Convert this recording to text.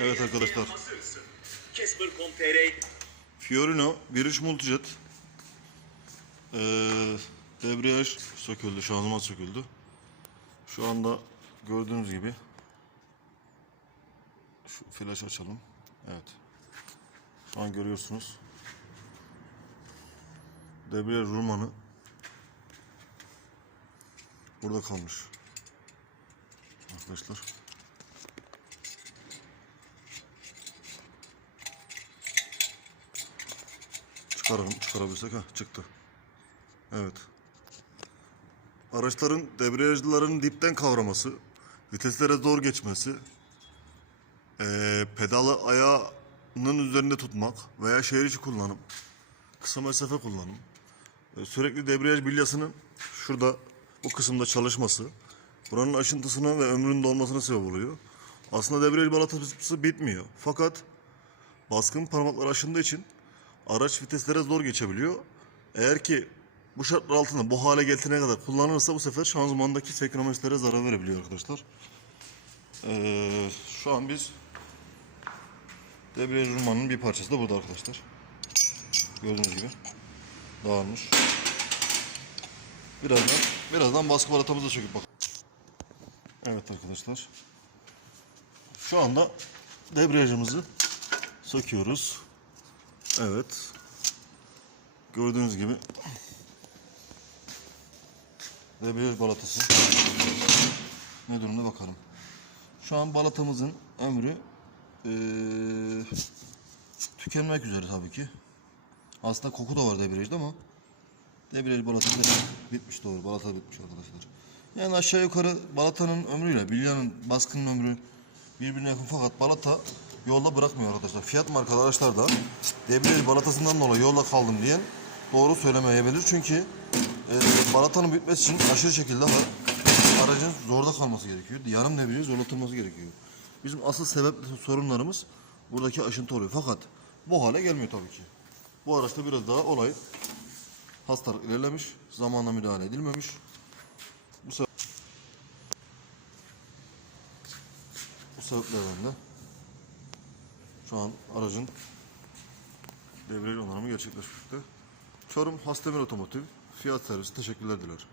Evet arkadaşlar. Fiorino 1.3 Multijet. Ee, debriyaj söküldü, şanzıman söküldü. Şu anda gördüğünüz gibi şu flash açalım. Evet. Şu an görüyorsunuz. Debriyaj rulmanı burada kalmış. Arkadaşlar. Çıkaralım, çıkarabilirsek. ha çıktı. Evet. Araçların debriyajların dipten kavraması, viteslere zor geçmesi, eee, pedalı ayağının üzerinde tutmak veya şehir içi kullanım, kısa mesafe kullanım, e, sürekli debriyaj bilyasının şurada bu kısımda çalışması, buranın aşıntısına ve ömrünün dolmasına sebep oluyor. Aslında debriyaj balatası bitmiyor. Fakat baskın parmaklar aşındığı için araç viteslere zor geçebiliyor. Eğer ki bu şartlar altında bu hale getirene kadar kullanılırsa bu sefer şanzımandaki sekromeslere zarar verebiliyor arkadaşlar. Ee, şu an biz debriyaj rulmanın bir parçası da burada arkadaşlar. Gördüğünüz gibi dağılmış. Birazdan birazdan baskı balatamızı söküp bak. Evet arkadaşlar. Şu anda debriyajımızı söküyoruz. Evet. Gördüğünüz gibi debriyaj balatası ne durumda bakalım. Şu an balatamızın ömrü eee, tükenmek üzere tabii ki. Aslında koku da var debriyajda ama debriyaj balatası bitmiş doğru. Balata bitmiş arkadaşlar. Yani aşağı yukarı balatanın ömrüyle bilyanın baskının ömrü birbirine yakın fakat balata yolda bırakmıyor arkadaşlar. Fiyat markalı araçlarda debriyaj balatasından dolayı yolda kaldım diyen doğru söylemeyebilir. Çünkü e, balatanın bitmesi için aşırı şekilde aracın zorda kalması gerekiyor. Yarım debriyaj zorlatılması gerekiyor. Bizim asıl sebep sorunlarımız buradaki aşıntı oluyor. Fakat bu hale gelmiyor tabii ki. Bu araçta biraz daha olay hastalık ilerlemiş, zamanla müdahale edilmemiş. Bu sebep bu sebeplerden de şu an aracın devreli onarımı gerçekleşmekte. Çorum Hastemir Otomotiv Fiyat Servisi teşekkürler diler.